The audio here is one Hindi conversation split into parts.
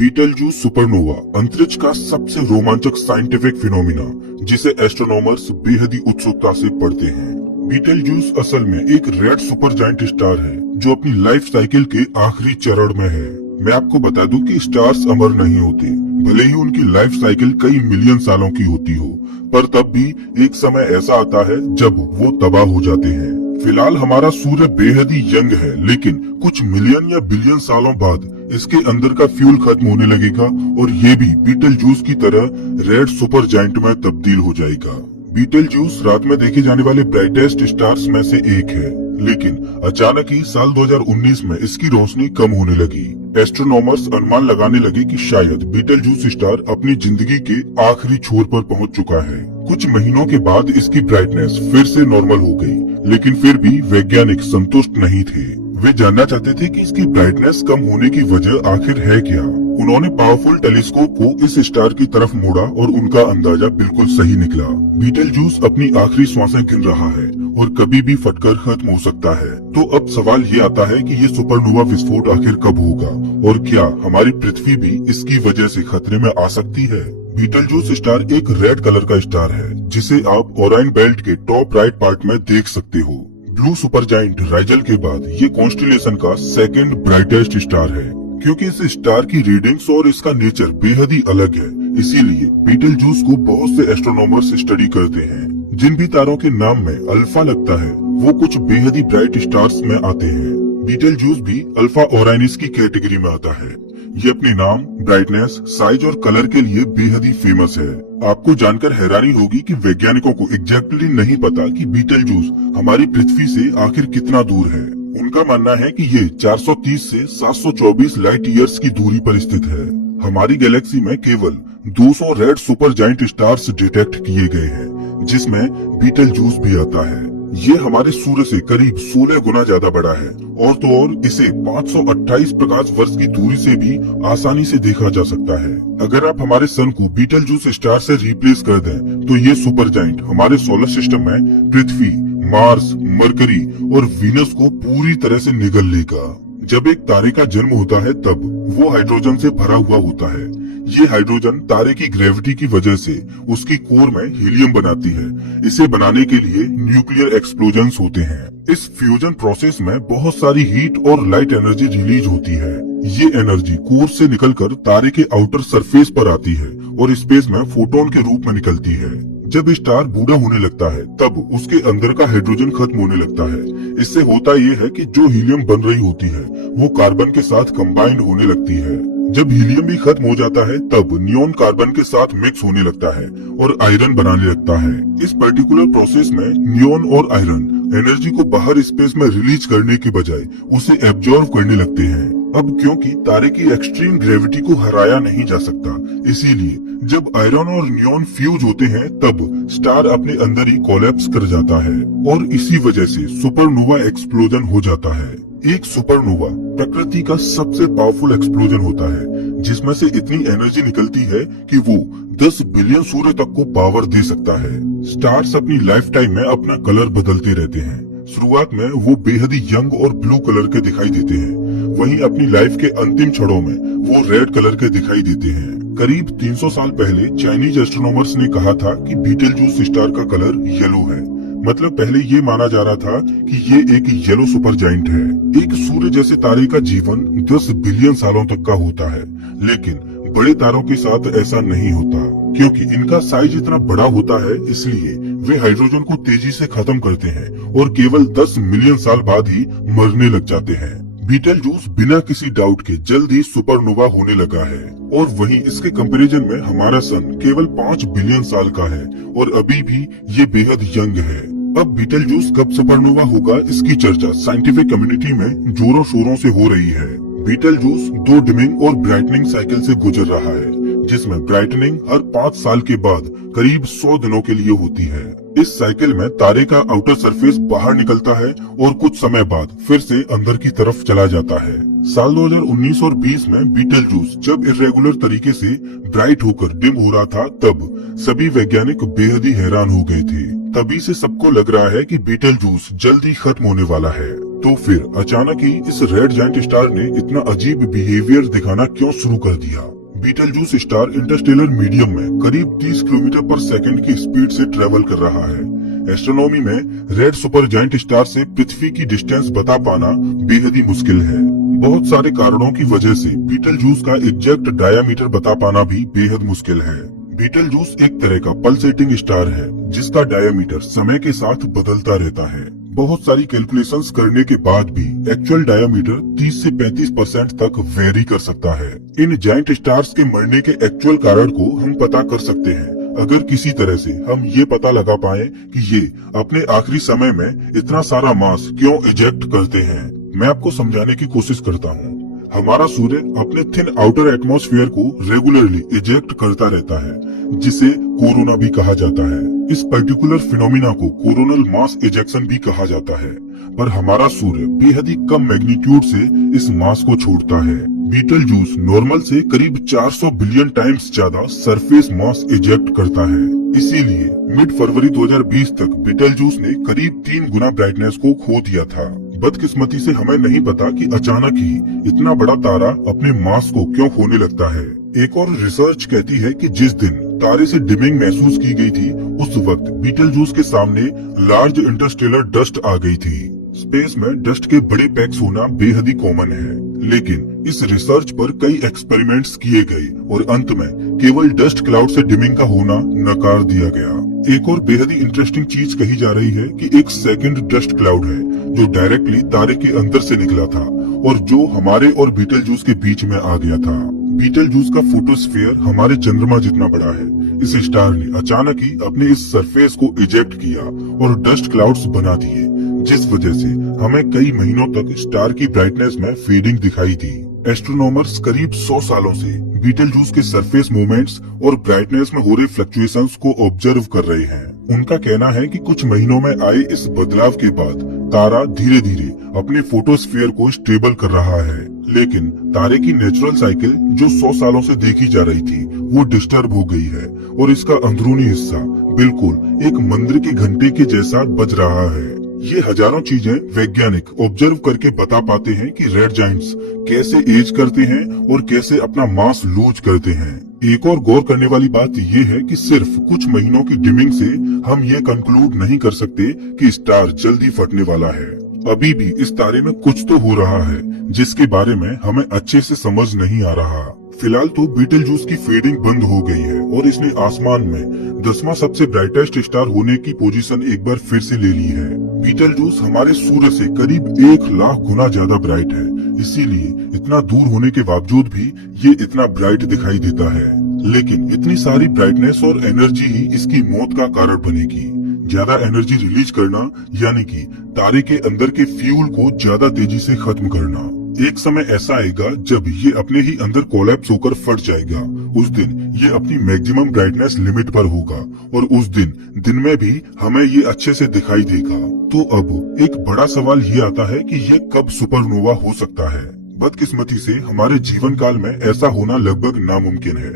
बीटलजूस सुपरनोवा अंतरिक्ष का सबसे रोमांचक साइंटिफिक फिनोमिना जिसे एस्ट्रोनॉमर्स बेहद ही उत्सुकता से पढ़ते हैं। बीटलजूस असल में एक रेड सुपर जायंट स्टार है जो अपनी लाइफ साइकिल के आखिरी चरण में है। मैं आपको बता दूं कि स्टार्स अमर नहीं होते, भले ही उनकी लाइफ साइकिल कई मिलियन सालों की होती हो, पर तब भी एक समय ऐसा आता है जब वो तबाह हो जाते हैं। फिलहाल हमारा सूर्य बेहद ही यंग है, लेकिन कुछ मिलियन या बिलियन सालों बाद इसके अंदर का फ्यूल खत्म होने लगेगा और ये भी बीटलजूस की तरह रेड सुपर जायंट में तब्दील हो जाएगा। बीटलजूस रात में देखे जाने वाले ब्राइटेस्ट स्टार्स में से एक है, लेकिन अचानक ही साल 2019 में इसकी रोशनी कम होने लगी। एस्ट्रोनॉमर्स अनुमान लगाने लगे कि शायद बीटलजूस स्टार अपनी जिंदगी के आखिरी छोर पर पहुंच चुका है। कुछ महीनों के बाद इसकी ब्राइटनेस फिर से नॉर्मल हो गई, लेकिन फिर भी वैज्ञानिक संतुष्ट नहीं थे। वे जानना चाहते थे कि इसकी ब्राइटनेस कम होने की वजह आखिर है क्या। उन्होंने पावरफुल टेलीस्कोप को इस स्टार की तरफ मोड़ा और उनका अंदाजा बिल्कुल सही निकला। बीटलजूस अपनी आखिरी श्वासें गिन रहा है और कभी भी फटकर खत्म हो सकता है। तो अब सवाल ये आता है कि ये सुपरनोवा विस्फोट आखिर कब होगा और क्या हमारी पृथ्वी भी इसकी वजह से खतरे में आ सकती है। बीटलजूस स्टार एक रेड कलर का स्टार है जिसे आप ओराइन बेल्ट के टॉप राइट पार्ट में देख सकते हो। ब्लू सुपर जायंट राइजल के बाद ये कॉन्स्टेलेशन का सेकंड ब्राइटेस्ट स्टार है। क्योंकि इस स्टार की रीडिंग्स और इसका नेचर बेहद ही अलग है, इसीलिए बीटलजूस को बहुत से एस्ट्रोनॉमर्स स्टडी करते हैं। जिन भी तारों के नाम में अल्फा लगता है वो कुछ बेहद ही ब्राइट स्टार्स में आते हैं। बीटलजूस भी अल्फा ओराइनिस की कैटेगरी में आता है। ये अपने नाम, ब्राइटनेस, साइज और कलर के लिए बेहद ही फेमस है। आपको जानकर हैरानी होगी कि वैज्ञानिकों को एग्जैक्टली नहीं पता कि बीटलजूस हमारी पृथ्वी से आखिर कितना दूर है। उनका मानना है कि ये 430 से 724 लाइट ईयर्स की दूरी पर स्थित है। हमारी गैलेक्सी में केवल 200 red super giant stars detect किए गए हैं, जिसमें बीटलजूस भी आता है। ये हमारे सूर्य से करीब 16 गुना ज्यादा बड़ा है और तो और इसे 528 प्रकाश वर्ष की दूरी से भी आसानी से देखा जा सकता है। अगर आप हमारे सन को बीटलजूस स्टार से रिप्लेस कर दें तो ये सुपर जायंट हमारे सोलर सिस्टम में पृथ्वी, मार्स, मरकरी और वीनस को पूरी तरह से निगल लेगा। जब एक तारे का जन्म होता है तब वो हाइड्रोजन से भरा हुआ होता है। ये हाइड्रोजन तारे की ग्रेविटी की वजह से उसकी कोर में हीलियम बनाती है। इसे बनाने के लिए न्यूक्लियर एक्सप्लोजन्स होते हैं। इस फ्यूजन प्रोसेस में बहुत सारी हीट और लाइट एनर्जी रिलीज होती है। ये एनर्जी कोर से निकलकर तारे के आउटर सरफेस पर आती है और स्पेस में फोटोन के रूप में निकलती है। जब स्टार बूढ़ा होने लगता है तब उसके अंदर का हाइड्रोजन खत्म होने लगता है। इससे होता ये है कि जो हीलियम बन रही होती है वो कार्बन के साथ कंबाइंड होने लगती है। जब हीलियम भी खत्म हो जाता है तब नियोन कार्बन के साथ मिक्स होने लगता है और आयरन बनाने लगता है। इस पर्टिकुलर प्रोसेस में नियोन और आयरन एनर्जी को बाहर स्पेस में रिलीज करने के बजाय उसे एब्जॉर्व करने लगते हैं। अब क्योंकि तारे की एक्सट्रीम ग्रेविटी को हराया नहीं जा सकता, इसीलिए जब आयरन और नियोन फ्यूज होते हैं तब स्टार अपने अंदर ही कोलैप्स कर जाता है और इसी वजह से सुपरनोवा एक्सप्लोजन हो जाता है। एक सुपरनोवा प्रकृति का सबसे पावरफुल एक्सप्लोजन होता है, जिसमें से इतनी एनर्जी निकलती है कि वो 10 बिलियन सूर्य तक को पावर दे सकता है। स्टार्स अपनी लाइफ टाइम में अपना कलर बदलते रहते हैं। शुरुआत में वो बेहद ही यंग और ब्लू कलर के दिखाई देते हैं, वहीं अपनी लाइफ के अंतिम क्षणों में वो रेड कलर के दिखाई देते हैं। करीब 300 साल पहले चाइनीज एस्ट्रोनॉमर्स ने कहा था कि बीटलजूस स्टार का कलर येलो है। मतलब पहले ये माना जा रहा था कि ये एक येलो सुपर जायंट है। एक सूर्य जैसे तारे का जीवन 10 बिलियन सालों तक का होता है, लेकिन बड़े तारों के साथ ऐसा नहीं होता। क्योंकि इनका साइज इतना बड़ा होता है, इसलिए वे हाइड्रोजन को तेजी से खत्म करते हैं और केवल 10 मिलियन साल बाद ही मरने लग जाते हैं। बीटलजूस बिना किसी डाउट के जल्द ही सुपरनोवा होने लगा है और वहीं इसके कंपैरिजन में हमारा सन केवल 5 बिलियन साल का है और अभी भी ये बेहद यंग है। अब बीटलजूस कब सुपरनोवा होगा, इसकी चर्चा साइंटिफिक कम्युनिटी में जोरों शोरों से हो रही है। बीटलजूस 2 डिमिंग और ब्राइटनिंग साइकिल से गुजर रहा है, जिसमें ब्राइटनिंग हर 5 साल के बाद करीब 100 दिनों के लिए होती है। इस साइकिल में तारे का आउटर सरफेस बाहर निकलता है और कुछ समय बाद फिर से अंदर की तरफ चला जाता है। साल 2019 और 20 में बीटलजूस जब इर्रेगुलर तरीके से ब्राइट होकर डिम हो रहा था तब सभी वैज्ञानिक बेहद ही हैरान हो गए थे। तभी से सबको लग रहा है कि बीटलजूस जल्द ही खत्म होने वाला है। तो फिर अचानक ही इस रेड जायंट स्टार ने इतना अजीब बिहेवियर दिखाना क्यों शुरू कर दिया? बीटलजूस स्टार इंटरस्टेलर मीडियम में करीब 30 किलोमीटर पर सेकंड की स्पीड से ट्रेवल कर रहा है। एस्ट्रोनॉमी में रेड सुपर जायंट स्टार से पृथ्वी की डिस्टेंस बता पाना बेहद ही मुश्किल है। बहुत सारे कारणों की वजह से बीटलजूस का एग्जैक्ट डायामीटर बता पाना भी बेहद मुश्किल है। बीटलजूस एक तरह का पल्सेटिंग स्टार है जिसका डायामीटर समय के साथ बदलता रहता है। बहुत सारी कैलकुलेशंस करने के बाद भी एक्चुअल डायामीटर 30 से 35% तक वेरी कर सकता है। इन जायंट स्टार्स के मरने के एक्चुअल कारण को हम पता कर सकते हैं अगर किसी तरह से हम ये पता लगा पाए कि ये अपने आखिरी समय में इतना सारा मास क्यों इजेक्ट करते हैं। मैं आपको समझाने की कोशिश करता हूँ। हमारा सूर्य अपने थिन आउटर एटमॉस्फेयर को रेगुलरली इजेक्ट करता रहता है जिसे कोरोना भी कहा जाता है। इस पर्टिकुलर फिनोमिना को कोरोनल मास इजेक्शन भी कहा जाता है। पर हमारा सूर्य बेहद ही कम मैग्नीट्यूड से इस मास को छोड़ता है। बीटलजूस नॉर्मल से करीब 400 बिलियन टाइम्स ज्यादा सरफेस मास इजेक्ट करता है। इसीलिए मिड फरवरी 2020 तक बीटलजूस ने करीब 3 गुना ब्राइटनेस को खो दिया था। बदकिस्मती से हमें नहीं पता कि अचानक ही इतना बड़ा तारा अपने मास को क्यों खोने लगता है। एक और रिसर्च कहती है कि जिस दिन तारे से डिमिंग महसूस की गई थी उस वक्त बीटलजूस के सामने लार्ज इंटरस्टेलर डस्ट आ गई थी। स्पेस में डस्ट के बड़े पैक्स होना बेहद ही कॉमन है, लेकिन इस रिसर्च पर कई एक्सपेरिमेंट्स किए गए और अंत में केवल डस्ट क्लाउड से डिमिंग का होना नकार दिया गया। एक और बेहद ही इंटरेस्टिंग चीज कही जा रही है कि एक सेकंड डस्ट क्लाउड है जो डायरेक्टली तारे के अंदर से निकला था और जो हमारे और बीटलजूस के बीच में आ गया था। बीटलजूस का फोटोस्फीयर हमारे चंद्रमा जितना बड़ा है। इस स्टार ने अचानक ही अपने इस सरफेस को इजेक्ट किया और डस्ट क्लाउड्स बना दिए, जिस वजह से हमें कई महीनों तक स्टार की ब्राइटनेस में फेडिंग दिखाई दी। एस्ट्रोनॉमर्स करीब 100 सालों से बीटलजूस के सरफेस मूवमेंट्स और ब्राइटनेस में हो रहे फ्लक्चुएशंस को ऑब्जर्व कर रहे हैं। उनका कहना है कि कुछ महीनों में आए इस बदलाव के बाद तारा धीरे धीरे अपने फोटोस्फीयर को स्टेबल कर रहा है, लेकिन तारे की नेचुरल साइकिल जो 100 सालों से देखी जा रही थी वो डिस्टर्ब हो गई है और इसका अंदरूनी हिस्सा बिल्कुल एक मंदिर के घंटे के जैसा बज रहा है। ये हजारों चीजें वैज्ञानिक ऑब्जर्व करके बता पाते हैं कि रेड जायंट्स कैसे एज करते हैं और कैसे अपना मास लूज करते हैं। एक और गौर करने वाली बात ये है कि सिर्फ कुछ महीनों की डिमिंग से हम ये कंक्लूड नहीं कर सकते कि स्टार जल्दी फटने वाला है। अभी भी इस तारे में कुछ तो हो रहा है जिसके बारे में हमें अच्छे से समझ नहीं आ रहा। फिलहाल तो बीटलजूस की फेडिंग बंद हो गई है और इसने आसमान में 10वां सबसे ब्राइटेस्ट स्टार होने की पोजीशन एक बार फिर से ले ली है। बीटलजूस हमारे सूर्य से करीब 1 लाख गुना ज्यादा ब्राइट है, इसीलिए इतना दूर होने के बावजूद भी ये इतना ब्राइट दिखाई देता है। लेकिन इतनी सारी ब्राइटनेस और एनर्जी ही इसकी मौत का कारण बनेगी। ज्यादा एनर्जी रिलीज करना यानी कि तारे के अंदर के फ्यूल को ज्यादा तेजी से खत्म करना। एक समय ऐसा आएगा जब ये अपने ही अंदर कोलैप्स होकर फट जाएगा। उस दिन ये अपनी मैक्सिमम ब्राइटनेस लिमिट पर होगा और उस दिन में भी हमें ये अच्छे से दिखाई देगा। तो अब एक बड़ा सवाल ये आता है कि ये कब सुपरनोवा हो सकता है। बदकिस्मती से हमारे जीवन काल में ऐसा होना लगभग नामुमकिन है।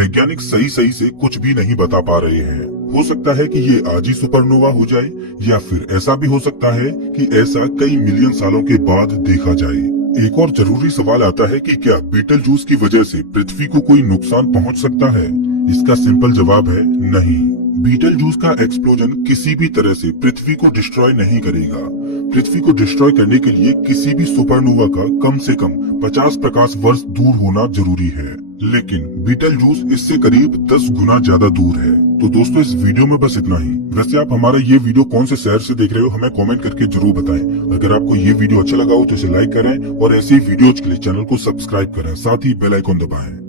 वैज्ञानिक सही से कुछ भी नहीं बता पा रहे हैं। हो सकता है कि ये आज ही सुपरनोवा हो जाए या फिर ऐसा भी हो सकता है कि ऐसा कई मिलियन सालों के बाद देखा जाए। एक और जरूरी सवाल आता है कि क्या बीटलजूस की वजह से पृथ्वी को कोई नुकसान पहुंच सकता है? इसका सिंपल जवाब है नहीं। बीटलजूस का एक्सप्लोजन किसी भी तरह से पृथ्वी को डिस्ट्रॉय नहीं करेगा। पृथ्वी को डिस्ट्रॉय करने के लिए किसी भी सुपरनोवा का कम से कम 50 प्रकाश वर्ष दूर होना जरूरी है, लेकिन बीटलजूस इससे करीब 10 गुना ज्यादा दूर है। तो दोस्तों इस वीडियो में बस इतना ही। वैसे आप हमारा ये वीडियो कौन से शहर से देख रहे हो हमें कमेंट करके जरूर बताएं। अगर आपको ये वीडियो अच्छा लगा हो तो इसे लाइक करें और ऐसे ही वीडियोज के लिए चैनल को सब्सक्राइब करें, साथ ही बेल आइकन दबाएं।